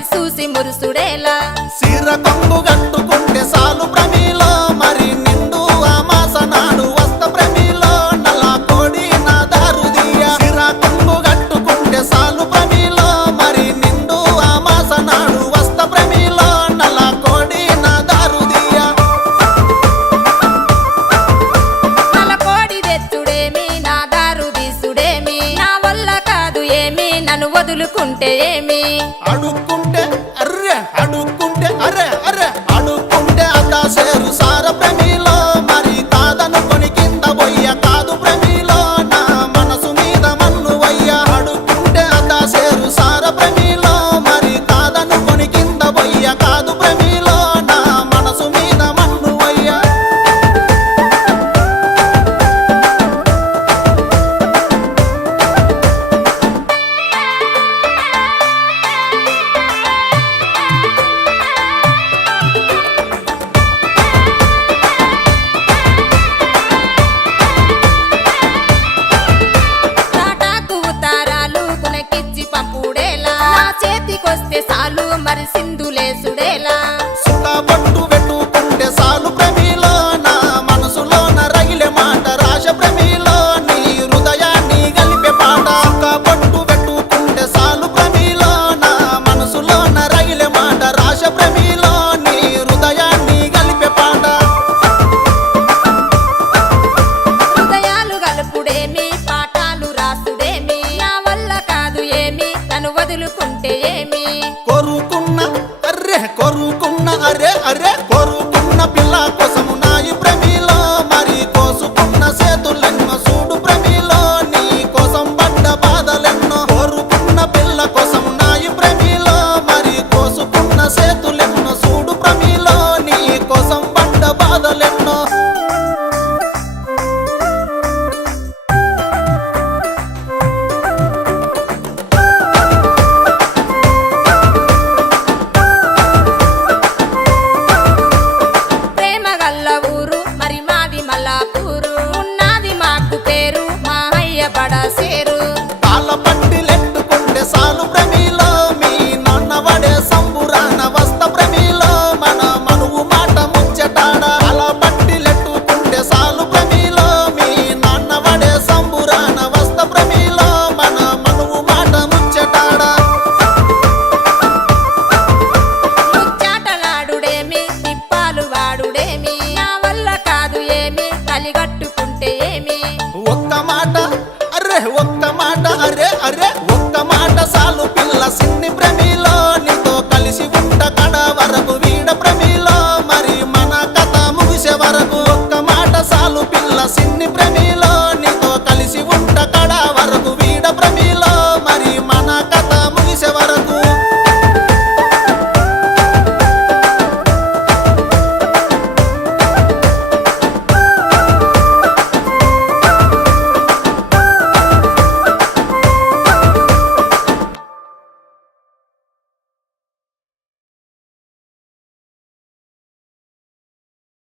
మరి చూసి మురుసుడేలా సిర కొంగు కట్టుకుంటే సాలు ప్రమిలో మరి నిండు అమాస నాడు వస్త ప్రమిలో నల్ల కోడి నా దారుదియ సిర కొంగు కట్టుకుంటే సాలు ప్రమిలో మరి నిండు అమాస నాడు వస్త ప్రమిలో నల్ల కోడి నా దారుదియ నల్ల కోడి తెచ్చుడేమి నా దారు తీసుడేమి నా వల్ల కాదు ఏమి నన్ను వదులుకుంటే ఏమి అడుక్కుంటే అర్రె అడుక్కుంటే అర్రె అర్రె అడుక్కుంటే అత్త సేరు సార ప్రమిలో మరి కాదనుకొని కింద బొయ్య కాదు ప్రమిలో నా మనసు మీద మన్ను వయ్య అడుక్కుంటే అత్త సేరు సార ప్రమిలో మరి కాదనుకొని కింద బొయ్య కాదు ప్రమిలో నా మనసు మీద మన్ను వయ్య తాటాకు ఉతారాలు కునకిచ్చి పంపుడేలా నా చేతికొస్తే సాలు మరి సింధులేసుడేలా సుఖపట్టు పెట్టుకుంటే సాలు ప్రమిలో నా మనసులోన రగిలే మాట రాశ ప్రమిలో నీ హృదయాన్ని గలిపే పాట సుఖపట్టు పెట్టుకుంటే సాలు ప్రమిలో నా మనసులోన రగిలే మాట రాశ ప్రమిలో నీ హృదయాన్ని గలిపే పాట హృదయాలు గలుపుడేమి పాఠాలు రాసుడేమి నా వల్ల కాదు ఏమి తను వదులుకుంటే ఏమి కొరుకున్న అర్రె కొరుకున్న అరే అరే